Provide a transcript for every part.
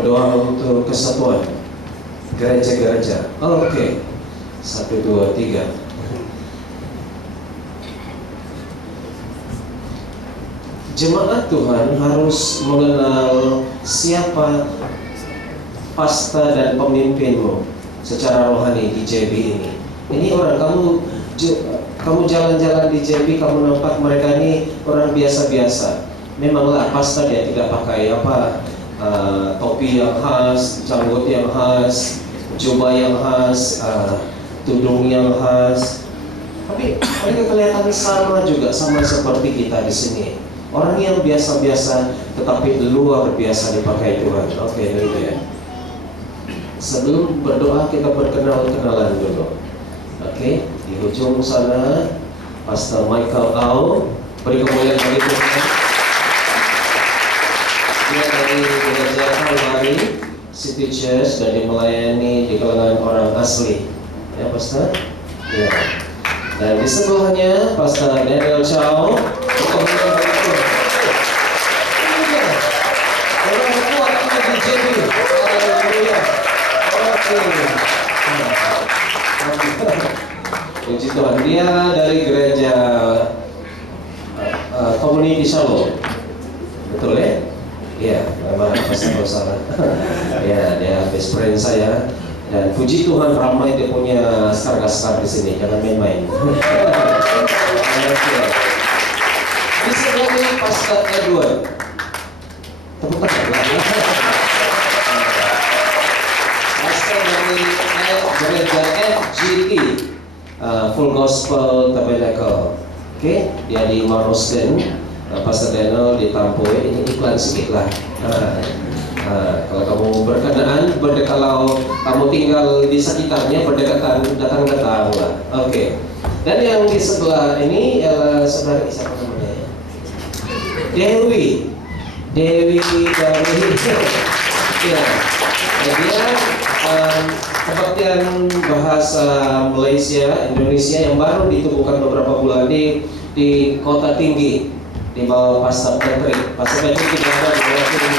berdoa untuk kesatuan gereja-gereja. Oke. 1, 2, 3. Jemaat Tuhan harus mengenal siapa pasta dan pemimpinmu secara rohani di JB ini. Ini orang kamu jalan-jalan di JB, kamu nampak mereka ini orang biasa-biasa. Memanglah pasta dia tidak pakai topi yang khas, janggut yang khas, jubah yang khas, tudung yang khas. Tapi mereka kelihatan sama juga, sama seperti kita di sini. Orang yang biasa-biasa tetapi luar biasa dipakai Tuhan. Oke, itu ya. Sebelum berdoa kita berkenal-kenalan dulu. Oke, di ujung sana Pastor Michael Au, beri kemuliaan bagi Tuhan. Dia dari Gereja Kalvari City Church dan melayani di kalangan orang asli. Ya, Pastor? Ya. Dan di sebelahnya Pastor Daniel Chow, kemuliaan bagi Tuhan. Orang kuat di JB. Haleluya. Puji Tuhan, dia dari gereja Community Shalom. Betul ya? Iya, memang pasti salah. Ya, dia best friend saya. Dan puji Tuhan ramai dia punya star-star di sini, jangan main-main. Di sebelahnya Pastor Edward. Tepuk tangan. Pastor dari gereja FGT, Full Gospel Tabernacle. Oke, dia di Marosden. Pastor Daniel di Tampoe. Ini iklan sedikit lah. Kalau kamu berkenaan, kalau kamu tinggal di sekitarnya, berdekatan, datang-datang lah. Oke. Dan yang di sebelah ini adalah saudara siapa namanya? Dewi dari ya. Dia kebaktian bahasa Malaysia, Indonesia yang baru ditemukan beberapa bulan di Kota Tinggi di bawah Pastor Patrick. Pastor Patrick tidak ada di bawah ini.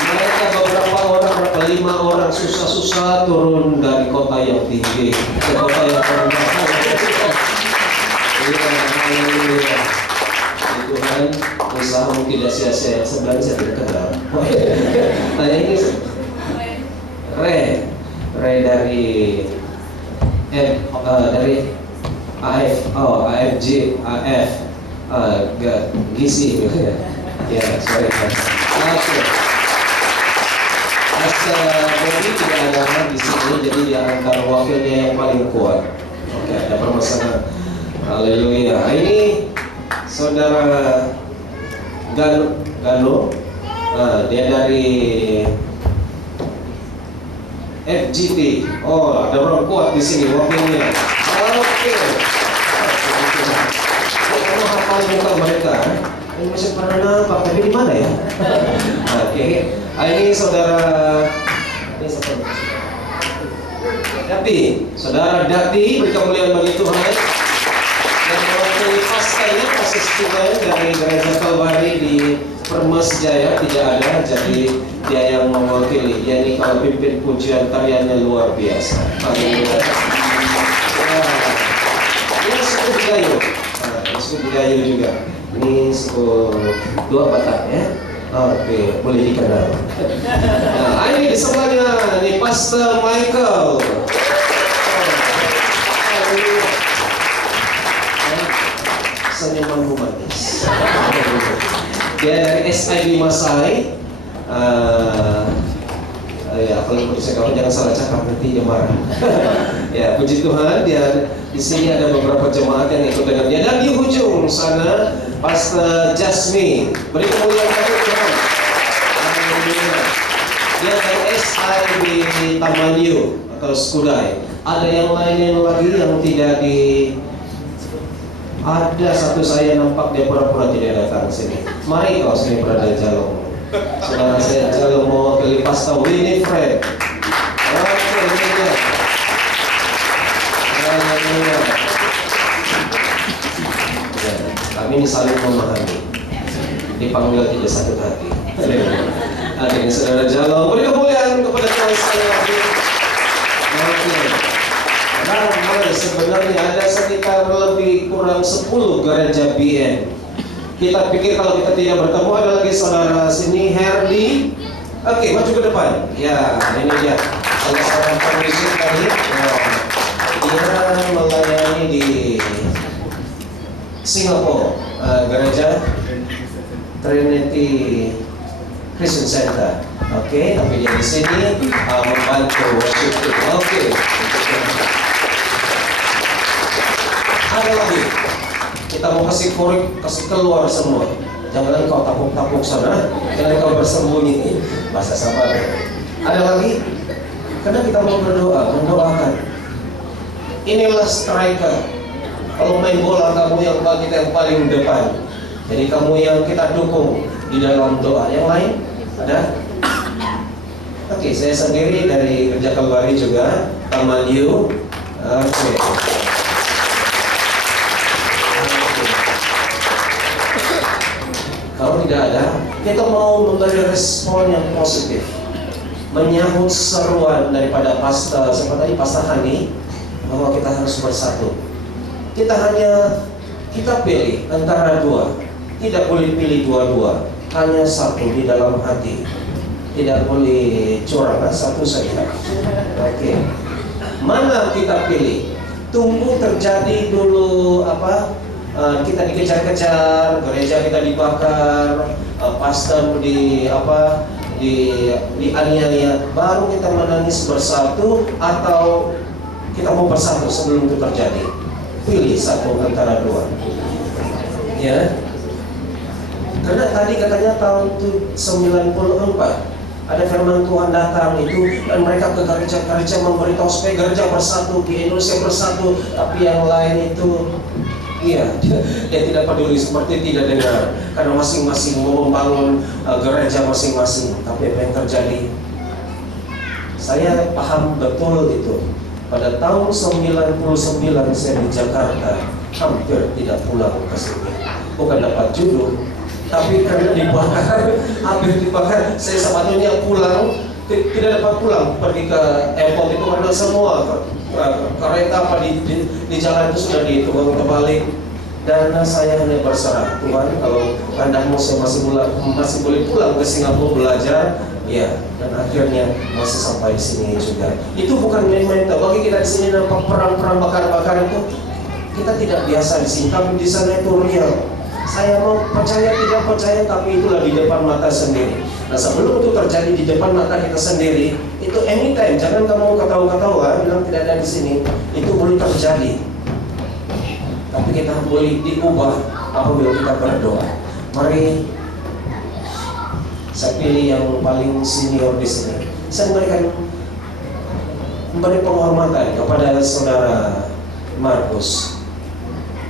Mereka beberapa orang, 5 orang susah-susah turun dari kota yang tinggi ke kota yang rendah. Tuhan, usahamu tidak sia-sia. Sebenarnya saya tidak kenal. Tanya ini Ray dari Gizi. Ya, sorry. Oke. Bobby tidak ada di sini, jadi dia antara wakilnya yang paling kuat. Oke, ada permasalahan. Haleluya. Ini Saudara Gano, dia dari FGT. Oh, ada orang kuat di sini wakilnya. Oke. Kamu hafal muka mereka? Ini masih pernah nampak, tapi di mana ya? Oke. Ini saudara, ini siapa? Dati, saudara Dati, beri kemuliaan bagi Tuhan. Dan mewakili paskanya, pastor student dari Gereja Kalvari di Permas Jaya tidak ada, jadi dia yang mewakili. Dia ini kalau pimpin pujian tariannya luar biasa. Haleluya. Dia suku Bidayu, suku Bidayu juga. Ini suku dua Batak ya. Oke, boleh dikenal. Nah, ini di sebelahnya ini Pastor Michael. Senyumanmu manis. Dia dari SID Masai. Ya, kalau berusaha kawan jangan salah cakap nanti dia marah. Ya, puji Tuhan, dia di sini ada beberapa jemaat yang ikut dengan dia. Dan di ujung sana Pastor Jasmine. Beri kemuliaan bagi Tuhan. Dia dari SID Tamanyu atau Skudai. Ada yang lain lagi yang tidak di. Ada satu saya nampak dia pura-pura tidak datang sini. Mari kau sini berada Jalong. Saudara saya Jalong mewakili Pastor Winifred. Kami saling memahami. Dipanggil tidak sakit hati. Akhirnya saudara Jalong, beri kemuliaan kepada Tuhan sekali lagi. Nah, sebenarnya ada sekitar lebih kurang 10 gereja BN. Kita pikir kalau kita tidak bertemu, ada lagi saudara sini Herdi. Oke, maju ke depan. Ya, ini dia salah seorang permisi tadi. Dia melayani di Singapura, gereja Trinity Christian Center. Oke, tapi dia di sini membantu worship. Oke. Ada lagi. Kita mau kasih korek, kasih keluar semua. Jangan kau tapuk-tapuk sana. Jangan kau bersembunyi. Bahasa sabar. Ada lagi. Karena kita mau berdoa, mendoakan. Inilah striker. Kalau main bola kamu yang kita yang paling depan. Jadi kamu yang kita dukung di dalam doa. Yang lain ada? Oke, saya sendiri dari Gereja Kalvari juga, Tamanyu. Oke. Kalau tidak ada, kita mau memberi respon yang positif, menyambut seruan daripada pastor seperti pastor Hani bahwa kita harus bersatu. Kita pilih antara dua, tidak boleh pilih dua-dua, hanya satu di dalam hati. Tidak boleh curang, satu saja. Oke. Mana kita pilih? Tunggu terjadi dulu kita dikejar-kejar, gereja kita dibakar, pastor dianiaya, baru kita menangis bersatu, atau kita mau bersatu sebelum itu terjadi. Pilih satu antara dua. Ya. Karena tadi katanya tahun 94 ada firman Tuhan datang itu, dan mereka ke gereja-gereja memberitahu supaya gereja bersatu, di Indonesia bersatu, tapi yang lain itu dia tidak peduli, seperti tidak dengar, karena masing-masing mau membangun gereja masing-masing. Tapi apa yang terjadi? Saya paham betul itu. Pada tahun 99 saya di Jakarta, hampir tidak pulang ke sini. Bukan dapat jodoh, tapi karena dibakar, hampir dibakar. Saya sepatutnya pulang, tidak dapat pulang, pergi ke airport itu karena semua kereta di jalan itu sudah dihitung terbalik. Dan saya hanya berserah, Tuhan, kalau kehendakmu saya masih boleh pulang ke Singapura belajar, ya. Dan akhirnya masih sampai di sini juga. Itu bukan main-main. Bagi kita di sini nampak perang-perang bakar-bakar itu, kita tidak biasa di sini, tapi di sana itu real. Saya mau percaya tidak percaya, tapi itulah di depan mata sendiri. Nah, sebelum itu terjadi di depan mata kita sendiri, itu anytime, jangan kamu ketawa-ketawa bilang tidak ada di sini. Itu boleh terjadi, tapi kita boleh diubah apabila kita berdoa. Mari saya pilih yang paling senior di sini. Saya memberi penghormatan kepada saudara Markus,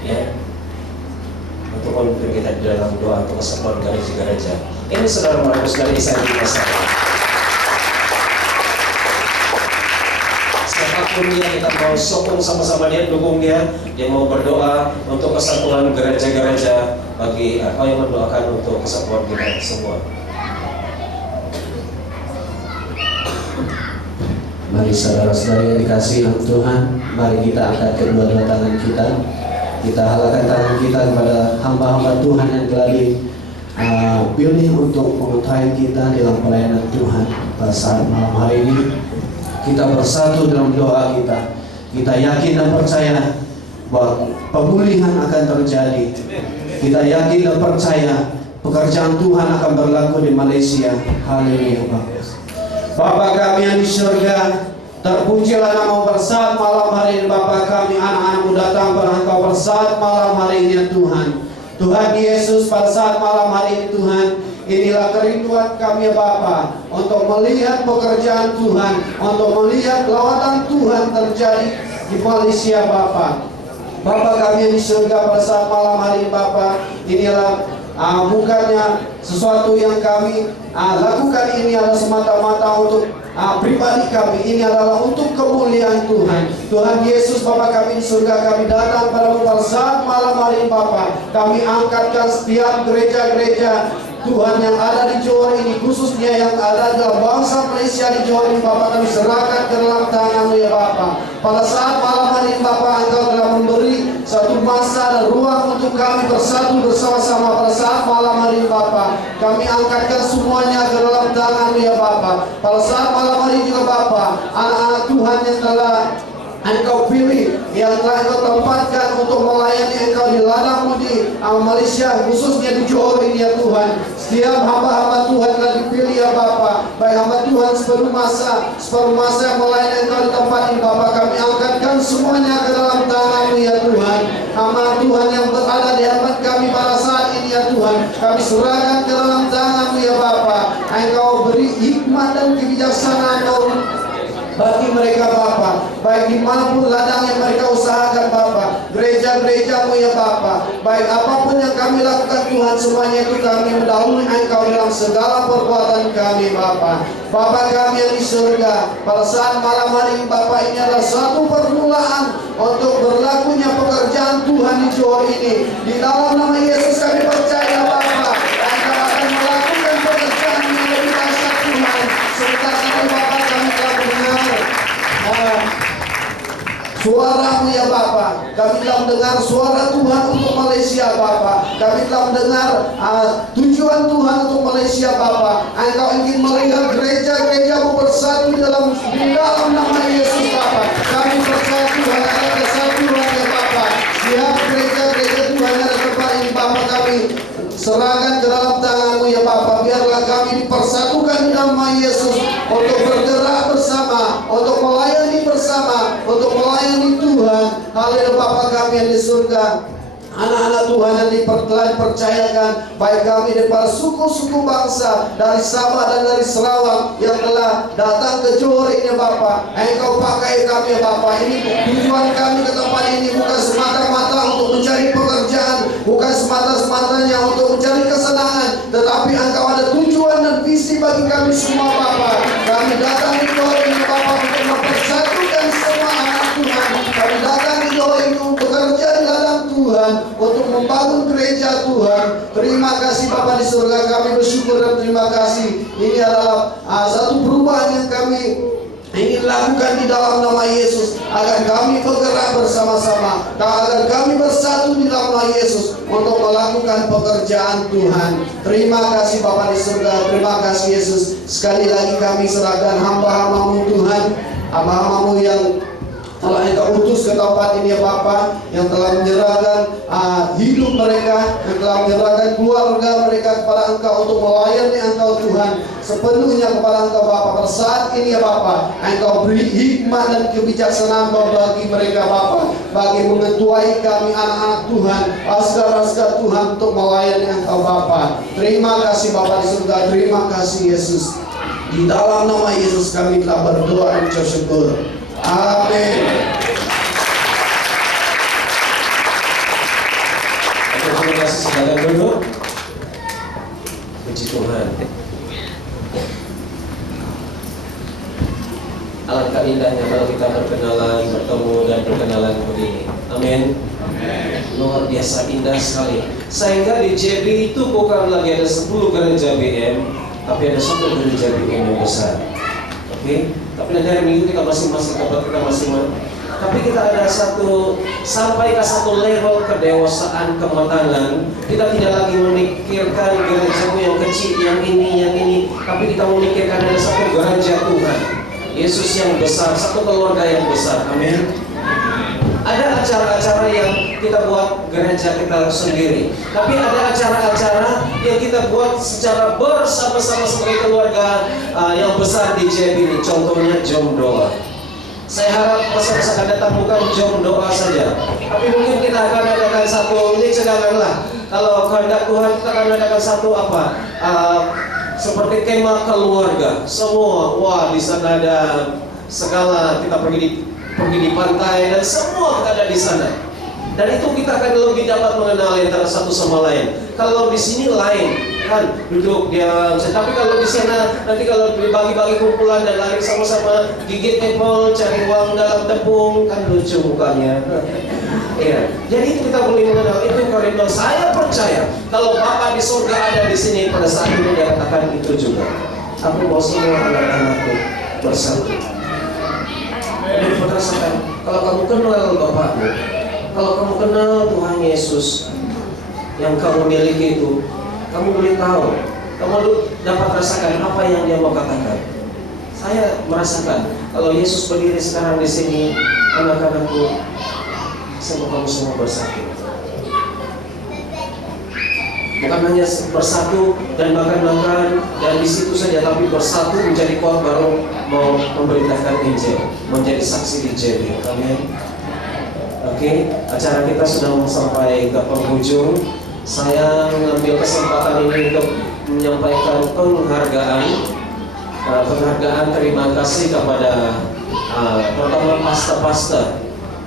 ya, untuk memimpin kita di dalam doa untuk kesatuan gereja-gereja. Ini saudara Markus dari Israel Pasar. Siapapun yang kita mau sokong sama-sama dia, dukung dia mau berdoa untuk kesatuan gereja-gereja, bagi apa yang mendoakan untuk kesatuan kita semua. Mari saudara-saudara yang dikasihi Tuhan, mari kita angkat kedua-dua tangan kita. Kita halakkan tangan kita kepada hamba-hamba Tuhan yang telah dipilih untuk mengetahui kita dalam pelayanan Tuhan pada saat malam hari ini. Kita bersatu dalam doa kita. Kita yakin dan percaya bahwa pemulihan akan terjadi. Kita yakin dan percaya pekerjaan Tuhan akan berlaku di Malaysia. Haleluya. Bapa kami yang di surga, terpujilah nama bersaat malam hari ini. Bapa kami, anak-anakmu datang pada Engkau bersaat malam hari ini ya Tuhan. Tuhan Yesus, pada saat malam hari ini Tuhan, inilah kerinduan kami ya Bapa, untuk melihat pekerjaan Tuhan, untuk melihat lawatan Tuhan terjadi di Malaysia Bapa. Bapa kami yang di surga, pada saat malam hari ini Bapa, inilah bukannya sesuatu yang kami lakukan ini adalah semata-mata untuk pribadi kami, ini adalah untuk kemuliaan Tuhan. Tuhan Yesus, Bapa kami di surga, kami datang pada saat malam hari ini Bapa. Kami angkatkan setiap gereja-gereja Tuhan yang ada di Johor ini, khususnya yang ada dalam bangsa Malaysia di Johor ini, Bapa, kami serahkan ke dalam tangan-Mu ya Bapa. Pada saat malam hari ini Bapa, Engkau telah memberi satu masa dan ruang untuk kami bersatu bersama-sama pada saat malam hari ini Bapa. Kami angkatkan semuanya ke dalam tangan-Mu ya Bapa. Pada saat malam hari juga Bapa, anak-anak Tuhan yang telah Engkau pilih, yang telah Engkau tempatkan untuk melayani Engkau di ladang-Mu di Malaysia, khususnya di Johor ini ya Tuhan. Setiap hamba-hamba Tuhan telah dipilih ya Bapa, baik hamba Tuhan separuh masa yang melayani Engkau di tempat ini Bapa. Kami angkatkan semuanya ke dalam tangan-Mu ya Tuhan. Hamba Tuhan yang berada di hadapan kami pada saat ini ya Tuhan, kami serahkan ke dalam tangan-Mu ya Bapa. Engkau beri hikmat dan kebijaksanaan bagi mereka Bapa, baik dimanapun ladang yang mereka usahakan Bapa, gereja-gereja-Mu ya Bapa, baik apapun yang kami lakukan Tuhan, semuanya itu kami mendahului Engkau dalam segala perbuatan kami Bapa. Bapa kami yang di surga, pada saat malam hari ini Bapa, ini adalah satu permulaan untuk berlakunya pekerjaan Tuhan di Johor ini. Di dalam nama Yesus kami percaya Bapa, Engkau akan melakukan pekerjaan yang lebih dahsyat Tuhan. Sebentar saja Bapa, kami telah mendengar suara-Mu ya Bapa. Kami telah mendengar suara Tuhan untuk Malaysia Bapa. Kami telah mendengar tujuan Tuhan untuk Malaysia Bapa. Engkau ingin melihat gereja-gereja-Mu bersatu di dalam nama Yesus Bapa. Kami percaya Tuhan ada kesatuan ya Bapa. Setiap gereja-gereja Tuhan ada tempat ini Bapa, kami serahkan ke dalam tangan-Mu ya Bapa. Biarlah kami dipersatukan di nama Yesus untuk bergerak bersama, untuk melayani bersama, untuk melayani Tuhan. Haleluya Bapa kami yang di surga. Anak-anak Tuhan yang telah dipercayakan, baik kami daripada suku-suku bangsa dari Sabah dan dari Sarawak yang telah datang ke Johor ini Bapa. Engkau pakai kami Bapa. Ini tujuan kami ke tempat ini bukan semata-mata untuk mencari pekerjaan, bukan semata-matanya untuk mencari kesenangan, tetapi Engkau ada tujuan dan visi bagi kami semua Bapa. Kami datang di Johor ini Bapa untuk mempersatukan semua anak Tuhan. Kami datang di Johor ini untuk bekerja di ladang Tuhan, untuk membangun gereja Tuhan. Terima kasih Bapa di surga, kami bersyukur dan terima kasih. Ini adalah satu perubahan yang kami ingin lakukan di dalam nama Yesus, agar kami bergerak bersama-sama, agar kami bersatu di dalam nama Yesus untuk melakukan pekerjaan Tuhan. Terima kasih Bapa di surga, terima kasih Yesus. Sekali lagi kami serahkan hamba-hamba-Mu Tuhan, hamba-hamba-Mu yang telah Engkau utus ke tempat ini ya Bapa, yang telah menyerahkan hidup mereka, yang telah menyerahkan keluarga mereka kepada Engkau untuk melayani Engkau Tuhan sepenuhnya kepada Engkau Bapa. Pada saat ini ya Bapa, Engkau beri hikmat dan kebijaksanaan bagi mereka Bapa, bagi mengetuai kami anak-anak Tuhan, askar-askar Tuhan untuk melayani Engkau Bapa. Terima kasih Bapa di surga, terima kasih Yesus. Di dalam nama Yesus kami telah berdoa dan ucap syukur. Amin. Terima kasih, silakan duduk. Puji Tuhan. Alangkah indahnya kalau kita berkenalan, bertemu dan berkenalan begini. Amin. Luar biasa indah sekali. Sehingga di JB itu bukan lagi ada 10 gereja BM, tapi ada 1 gereja BM yang besar. Oke? Tapi nanti hari Minggu kita masing-masing tapi kita ada sampai ke satu level kedewasaan, kematangan. Kita tidak lagi memikirkan gerejamu yang kecil, yang ini, tapi kita memikirkan ada satu gereja Tuhan, Yesus yang besar, satu keluarga yang besar. Amin. Ada acara-acara yang kita buat gereja kita sendiri, tapi ada acara-acara yang kita buat secara bersama-sama sebagai keluarga yang besar di JB ini. Contohnya Jom Doa. Saya harap masa-masa akan datang bukan Jom Doa saja, tapi mungkin kita akan adakan satu, ini cadanganlah. Kalau kehendak Tuhan kita akan adakan satu seperti kemah keluarga. Semua, di sana ada segala, kita pergi di pantai dan semua kita ada di sana. Dan itu kita akan lebih dapat mengenal antara satu sama lain. Kalau di sini lain, kan duduk diam. Tapi kalau di sana nanti kalau dibagi-bagi kumpulan dan lari sama-sama gigit apple, cari uang dalam tepung, kan lucu mukanya. Ya, jadi itu kita boleh mengenal itu karena saya percaya kalau Bapa di surga ada di sini pada saat ini dia katakan itu juga. Aku mau semua anak-anakku bersatu. Jadi merasakan kalau kamu kenal Bapakmu, kalau kamu kenal Tuhan Yesus yang kamu miliki itu, kamu boleh tahu, kamu dapat rasakan apa yang dia mau katakan. Saya merasakan kalau Yesus berdiri sekarang di sini, anak-anakku, saya mau kamu semua bersatu. Bukan hanya bersatu dan makan-makan dan di situ saja, tapi bersatu menjadi kuat baru mau memberitakan Injil, menjadi saksi di JB. Amin. Oke, acara kita sudah mau sampai ke penghujung. Saya mengambil kesempatan ini untuk menyampaikan penghargaan terima kasih kepada pertama pastor-pastor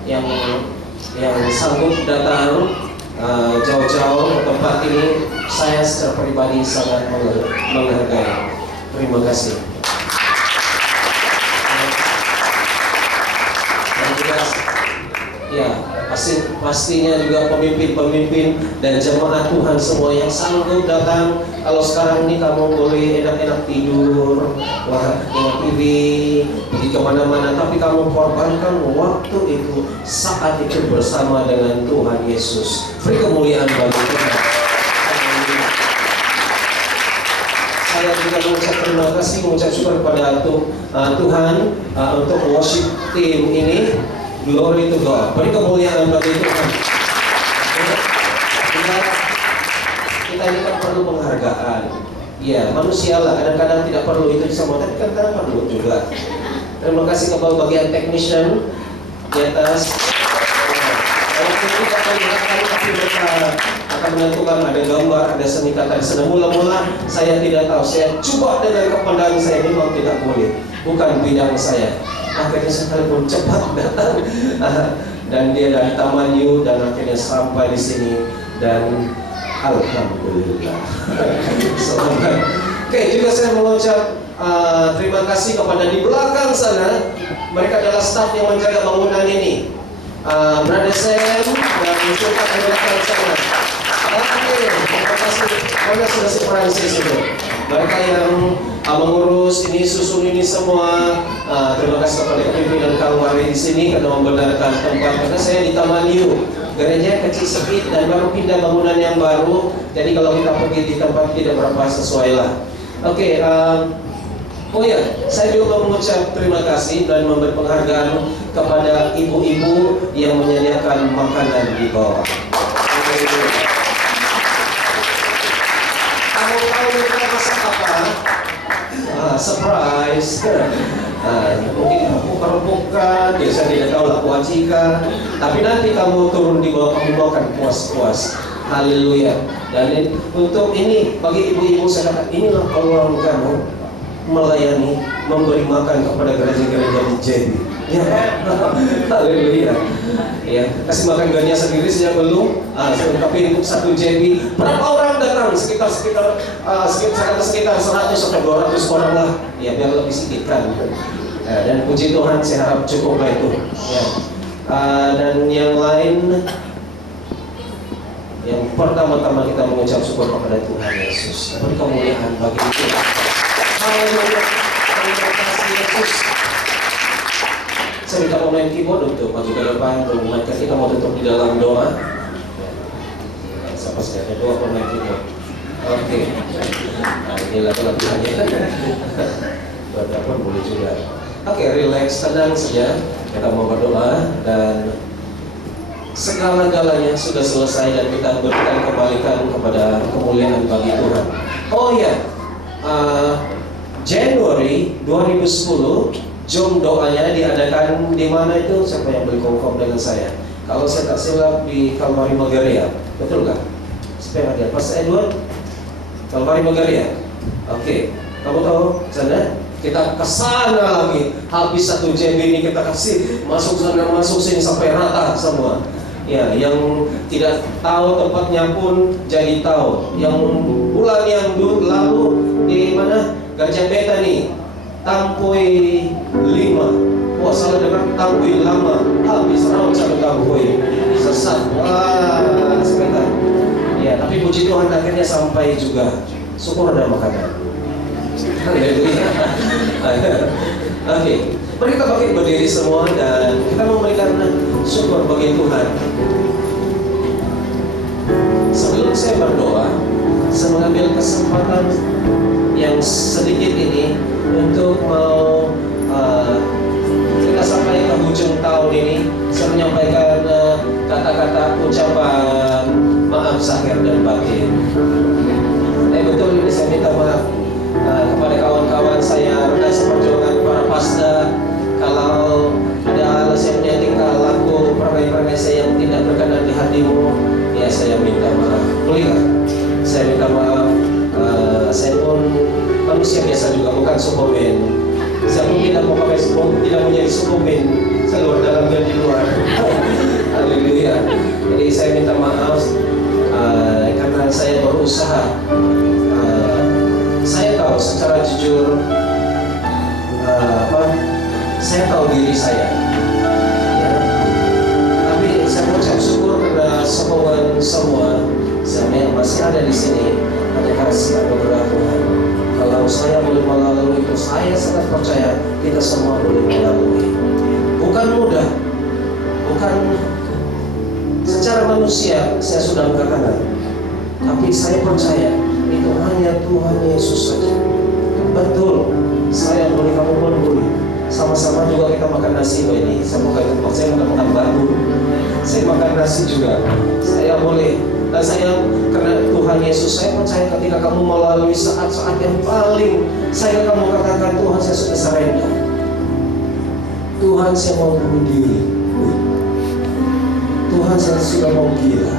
yang sanggup datang jauh-jauh ke tempat ini. Saya secara pribadi sangat menghargai. Terima kasih. Dan juga ya pastinya juga pemimpin-pemimpin dan jemaat Tuhan semua yang sanggup datang. Kalau sekarang ini kamu boleh enak-enak tidur, tengok TV, pergi kemana-mana, tapi kamu korbankan waktu itu, saat itu bersama dengan Tuhan Yesus. Beri kemuliaan bagi Tuhan. Saya juga mengucap terima kasih, mengucap syukur kepada Tuhan untuk worship team ini. Glory to God. Beri kemuliaan bagi Tuhan. Kita ini kan perlu penghargaan. Ya, manusia lah kadang-kadang tidak perlu itu semua, tapi kadang-kadang perlu juga. Terima kasih kepada bagian technician di atas. Kalau kita akan melihat, tapi mereka akan menentukan ada gambar, ada seni kata di sana. Mula-mula saya tidak tahu. Saya coba dengan kepandang saya, memang tidak boleh. Bukan bidang saya. Akhirnya saya telepon cepat datang. Dan dia dari Taman Yu dan akhirnya sampai di sini dan alhamdulillah. Selamat. Oke, juga saya mengucap terima kasih kepada di belakang sana. Mereka adalah staf yang menjaga bangunan ini. Brother Sam dan Sultan di belakang sana. Oke, terima kasih. Mereka sudah si Francis itu. Mereka yang mengurus ini, susun ini semua. Terima kasih kepada pimpinan Kalwari di sini karena membenarkan tempat. Karena saya di Taman Yu, gereja kecil sempit dan baru pindah bangunan yang baru. Jadi kalau kita pergi di tempat tidak berapa sesuai lah. Oke, oh ya, saya juga mengucap terima kasih dan memberi penghargaan kepada ibu-ibu yang menyediakan makanan di bawah. Kamu tahu mereka masak apa? Surprise. Mungkin bukan, biasa tidak tahu lah kewajiban. Tapi nanti kamu turun di bawah, kamu makan puas-puas. Haleluya. Dan untuk ini bagi ibu-ibu saya katakan, inilah peluang kamu melayani, memberi makan kepada gereja-gereja di JB. Ya, haleluya. Ya, kasih makan gereja sendiri saja belum. Tapi untuk satu JB, berapa orang datang? Sekitar 100 sampai 200 orang lah. Ya, biar lebih sedikit kan. Dan puji Tuhan, saya harap cukup lah itu. Ya. Dan yang lain, yang pertama-tama kita mengucap syukur kepada Tuhan Yesus. Beri kemuliaan bagi Tuhan. Haleluya. Terima kasih Yesus. Saya minta pemain keyboard untuk maju ke depan, untuk memainkan, kita mau tutup di dalam doa. Siapa sih ada dua pemain keyboard? Oke. Nah, inilah pelatihannya. Berapa boleh juga. Oke, relax, tenang saja. Kita mau berdoa dan segala-galanya sudah selesai dan kita berikan kebalikan kepada kemuliaan bagi Tuhan. Oh iya, Januari 2010 Jom doanya diadakan di mana itu? Siapa yang boleh confirm dengan saya? Kalau saya tak silap di Kalvari Magaria, betul kan? Supaya ada Pastor Edward, Kalvari Magaria. Oke, kamu tahu sana? Kita kesana lagi. Habis satu JB ini kita kasih masuk sana masuk sini sampai rata semua. Ya, yang tidak tahu tempatnya pun jadi tahu. Yang bulan yang lalu di mana? Gajah Beta nih. Tampui 5. Wah, salah dengar Tampui lama. Habis raut satu Tampui. Wah, sebentar. Ya, tapi puji Tuhan akhirnya sampai juga. Syukur ada makanan. Haleluya. Oke, mari kita berdiri semua dan kita memberikan syukur bagi Tuhan. Sebelum saya berdoa, saya mengambil kesempatan yang sedikit ini untuk mau kita sampai ke ujung tahun ini. Saya menyampaikan kata-kata ucapan maaf zahir dan batin. Betul ini saya minta maaf kepada kawan-kawan saya, rekan seperjuangan para pastor, kalau ada hal yang menyakitkan laku perangai-perangai saya yang tidak berkenan di hatimu, ya saya minta maaf. Boleh saya minta maaf. Saya pun manusia biasa juga, bukan Superman. Saya pun tidak mau pakai Superman, tidak menjadi Superman. Saya luar dalam dan di luar. Haleluya. Jadi saya minta maaf karena saya berusaha. Saya tahu secara jujur, saya tahu diri saya. Ya. Tapi saya mengucap syukur kepada sokongan semua. Saya masih ada di sini. Ada kasih anugerah Tuhan. Kalau saya boleh melalui itu, saya sangat percaya kita semua boleh melalui. Bukan mudah, bukan secara manusia saya sudah mengatakan, tapi saya percaya itu hanya Tuhan Yesus saja. Betul, saya boleh, kamu pun boleh. Sama-sama juga kita makan nasi ini. Saya bukan makan batu. Saya makan nasi juga. Saya boleh. Dan saya, karena Tuhan Yesus, saya percaya ketika kamu melalui saat-saat yang paling kamu katakan, Tuhan saya sudah surrender. Tuhan saya mau bunuh diri. Tuhan saya sudah mau gila.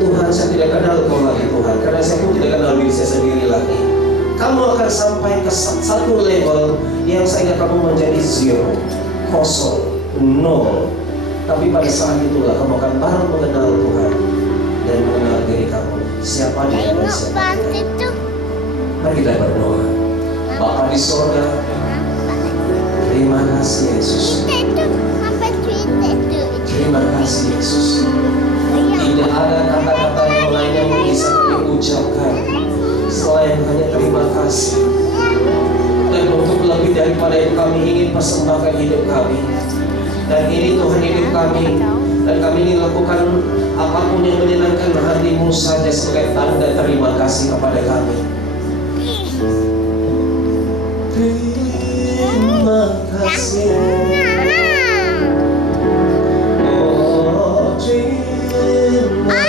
Tuhan saya tidak kenal kau lagi Tuhan, karena saya pun tidak kenal diri saya sendiri lagi. Kamu akan sampai ke satu level yang saya kamu menjadi zero, kosong, nol. Tapi pada saat itulah kamu akan baru mengenal Tuhan dan mengenal diri kamu, siapa dia dan siapa dia. Mari kita berdoa. Bapa di sorga, terima kasih Yesus. Terima kasih Yesus. Tidak ada kata-kata yang lain yang bisa diucapkan selain hanya terima kasih. Dan untuk lebih daripada itu kami ingin persembahkan hidup kami. Dan ini Tuhan hidup kami. Dan kami ingin lakukan apapun yang menyenangkan hatimu saja sebagai tanda terima kasih kepada kami. Terima kasih. Oh, terima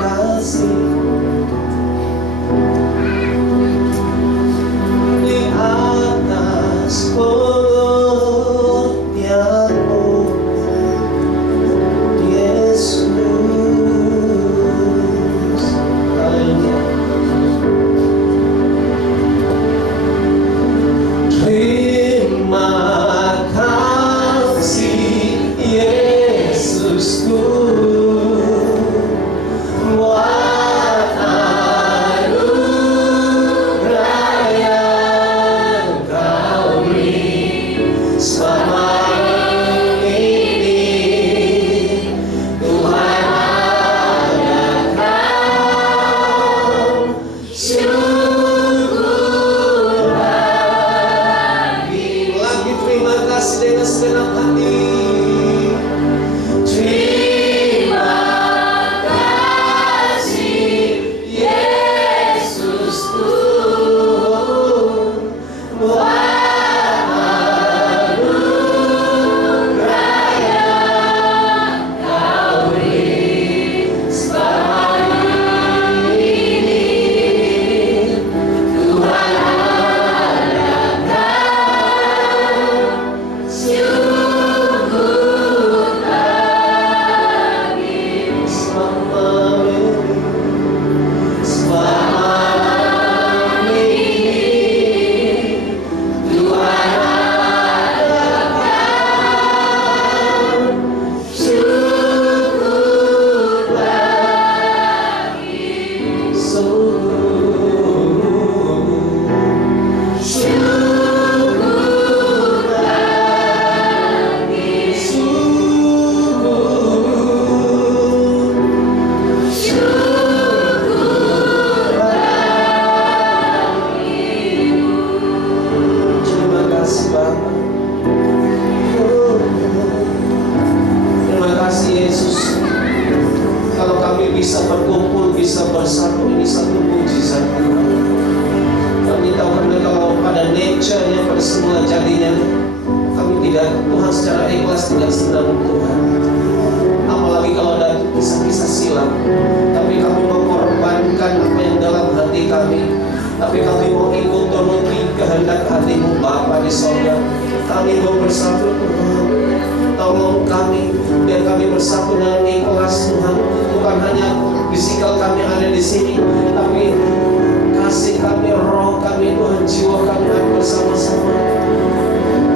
kasih. Di atas pengertianmu, Yesus. Haleluya. pada nature-nya, pada semula jadinya, kami tidak, Tuhan secara ikhlas tidak senang Tuhan. Apalagi kalau ada kisah-kisah silam. Tapi kami mengorbankan apa yang dalam hati kami. Tapi kami mau ikut turuti kehendak hati-Mu Bapa di sorga. Kami mau bersatu Tuhan. Tolong kami, biar kami bersatu dengan ikhlas Tuhan. Bukan hanya fisikal kami ada di sini, tapi kasih kami, roh kami Tuhan, jiwa kami ada bersama-sama.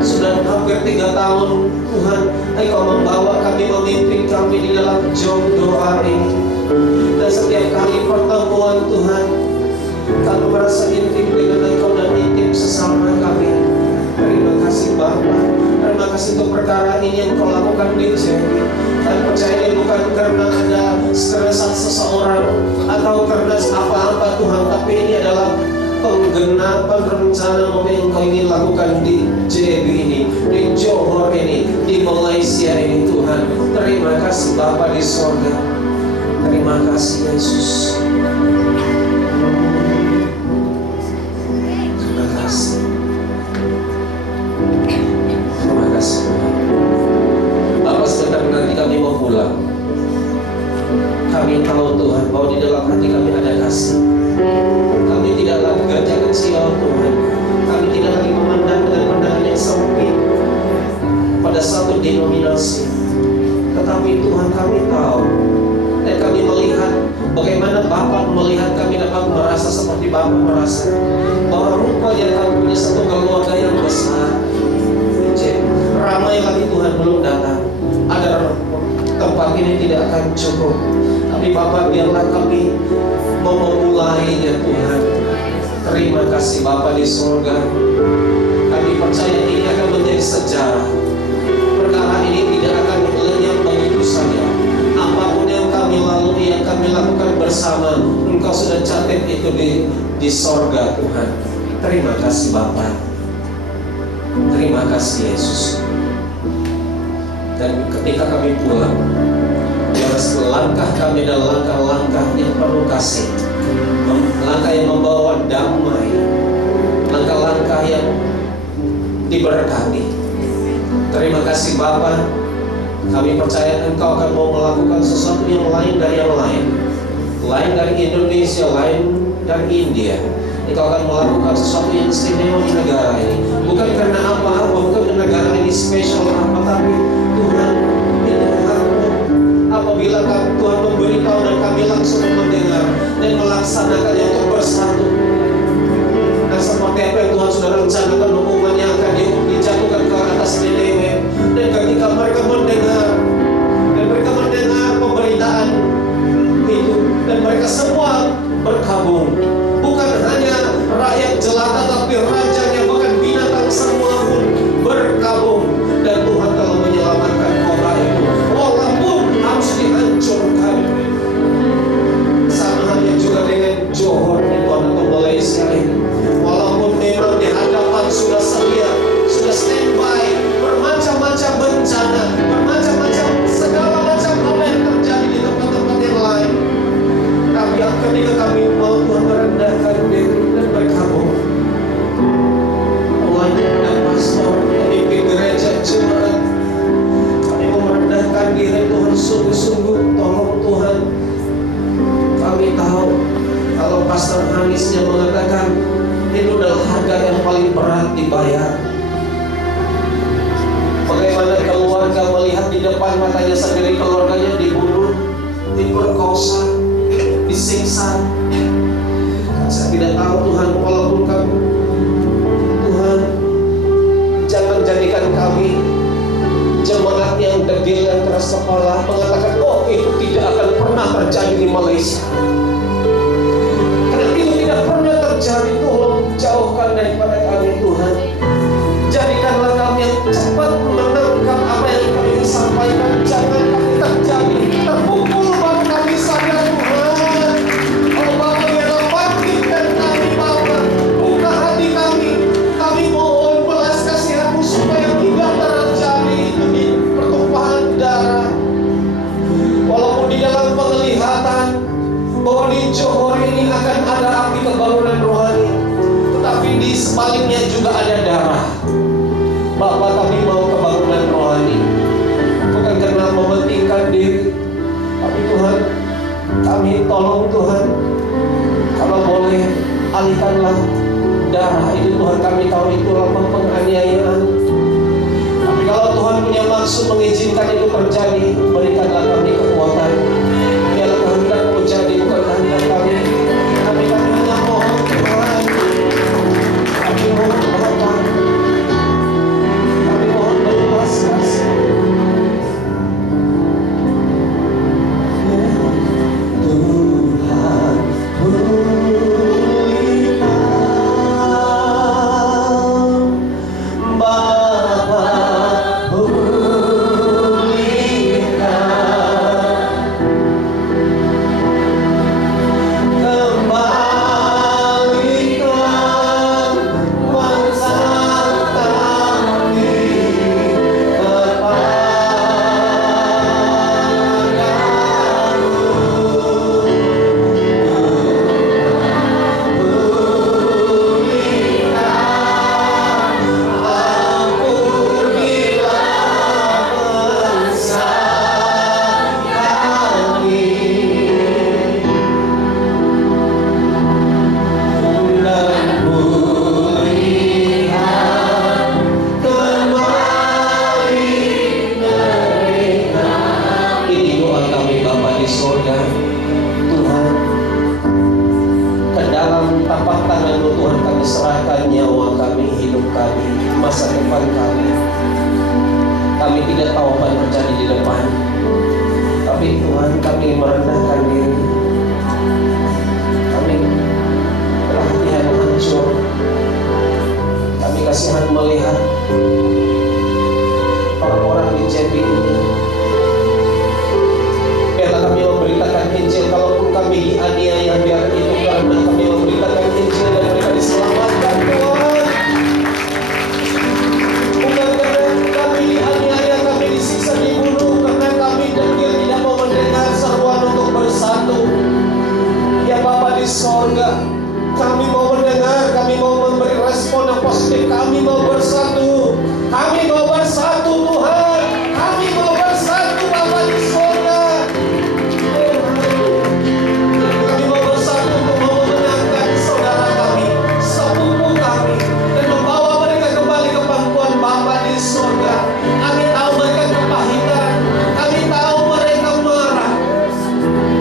Sudah hampir 3 tahun Tuhan, Engkau membawa kami, memimpin kami di dalam jom doa ini. Dan setiap kali pertemuan Tuhan, kami merasa intim dengan Engkau dan intim sesama kami. Terima kasih Bapa. Terima kasih untuk perkara ini yang Kau lakukan di JB. Dan percaya ini bukan karena ada stresan seseorang atau karena apa-apa Tuhan, tapi ini adalah penggenapan rencana yang Kau ingin lakukan di JB ini, di Johor ini, di Malaysia ini Tuhan. Terima kasih Bapa di sorga. Terima kasih Yesus. Terima kasih. Terima kasih Tuhan. Bapak, sebentar nanti kami mau pulang. Kami tahu Tuhan bahwa di dalam hati kami ada kasih. Kami tidak lagi kerja kecil Tuhan. Kami tidak lagi memandang dengan pandangan yang sempit pada satu denominasi. Tetapi Tuhan kami tahu dan kami melihat bagaimana Bapa melihat kami dapat merasa seperti Bapa merasa bahwa rupanya kami punya satu keluarga yang besar. Ramai lagi Tuhan belum datang. Ada tempat ini tidak akan cukup. Tapi Bapa, biarlah kami mau memulainya Tuhan. Terima kasih Bapa di surga. Kami percaya ini akan menjadi sejarah. Perkara ini tidak akan lenyap begitu saja. Apapun yang kami lalui, yang kami lakukan bersama, Engkau sudah catat itu di sorga Tuhan. Terima kasih Bapa. Terima kasih Yesus. Dan ketika kami pulang, biar langkah kami adalah langkah-langkah yang penuh kasih, langkah yang membawa damai, langkah-langkah yang diberkati. Terima kasih Bapa. Kami percaya Engkau akan mau melakukan sesuatu yang lain dari yang lain, lain dari Indonesia, lain dari India. Engkau akan melakukan sesuatu yang istimewa di negara ini. Bukan karena apa-apa, bukan karena negara ini spesial apa, tapi Tuhan, itu hakmu. Apabila Tuhan memberitahu dan kami langsung mendengar dan melaksanakannya untuk bersatu. Dan seperti apa yang Tuhan sudah rencanakan, hukuman yang akan dijatuhkan ke atas Nineve. Dan ketika mereka mendengar dan mereka mendengar pemberitaan itu, dan mereka semua berkabung. Bukan hanya rakyat jelata, tapi rajanya, bahkan binatang semua pun berkabung. Dan Tuhan telah menyelamatkan kota itu, walaupun harus dihancurkan. Sama halnya juga dengan Johor itu atau Malaysia ini. Walaupun memang di hadapan sudah sedia, sudah standby, bermacam-macam bencana, bermacam-macam segala macam apa yang terjadi di tempat-tempat yang lain. Tapi ketika kami mau Tuhan merendahkan diri dan berkabung, mulai dan pastor, pemimpin gereja, jemaat, kami mau merendahkan diri Tuhan sungguh-sungguh. Tolong Tuhan, kami tahu kalau Pastor Hanisnya mengatakan itu adalah harga yang paling berat dibayar. Bagaimana keluarga melihat di depan matanya sendiri keluarganya dibunuh, diperkosa, disiksa. Saya tidak tahu Tuhan, walaupun kami, Tuhan, jangan jadikan kami jemaat yang degil dan keras kepala mengatakan, oh itu tidak akan pernah terjadi di Malaysia. Karena itu tidak pernah terjadi. Tolong jauhkan daripada kami Tuhan. Jadikanlah kami yang cepat menangkap apa yang kami sampaikan. Jangan kami terjadi terpukul baru kami sadar Tuhan. Oh Bapa, biarlah bangkitkan kami Bapa. Buka hati kami. Kami mohon belas kasihan-Mu supaya tidak terjadi itu di pertumpahan darah. Walaupun di dalam penglihatan bahwa di Johor ini akan ada api kebangunan rohani, sebaliknya juga ada darah. Bapak, kami mau kebangunan rohani, bukan karena mementingkan diri, tapi Tuhan, kami tolong Tuhan, kalau boleh alihkanlah darah itu Tuhan. Kami tahu itu lambang penganiayaan, tapi kalau Tuhan punya maksud mengizinkan itu terjadi, berikanlah kami kekuatan. Biarlah kehendakmu jadi, bukan kehendak kami. Kami hanya mohon Tuhan, kami mohon Bapa, kami mohon berbelas kasih. Tuhan pulihkan, Bapa kembalikan kuasa kami tapak tangan-Mu Tuhan, kami serahkan nyawa kami, hidup kami, masa depan kami. Kami tidak tahu apa yang terjadi di depan, tapi Tuhan, kami merendahkan diri. Kami telah hati hancur. Kami kasihan melihat orang-orang di JB ini. Biarlah kami memberitakan Injil. Kalaupun kami dianiaya, biar itu karena kami memberitakan Injil dan mereka diselamatkan, Tuhan. Bukan karena kami dianiaya, kami disiksa, dibunuh, karena kami dan dia tidak mau mendengar seruan untuk bersatu. Ya Bapa di sorga, kami mau mendengar, kami mau memberi respon yang positif. Kami mau bersatu, kami mau bersatu Tuhan, kami mau bersatu Bapa di sorga. Kami mau bersatu untuk memenangkan saudara kami, sepupu kami, dan membawa mereka kembali ke pangkuan Bapa di sorga. Kami tahu mereka kepahitan, kami tahu mereka marah,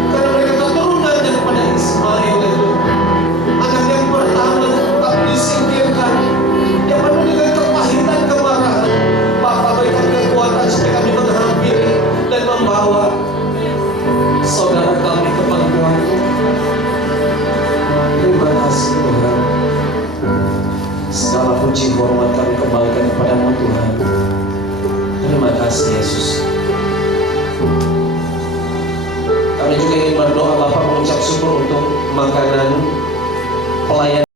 karena mereka keturunan daripada Ismail itu. Anak yang pertama tapi disingkirkan, yang penuh dengan kepahitan, kemarahan. Bapa, berikan kekuatan supaya kami menghampiri dan membawa saudara kami ke pangkuan. Terima kasih Tuhan. Segala puji hormat kami kembalikan kepada-Mu Tuhan. Terima kasih Yesus. Kami juga ingin berdoa Bapak, mengucap syukur untuk makanan pelayan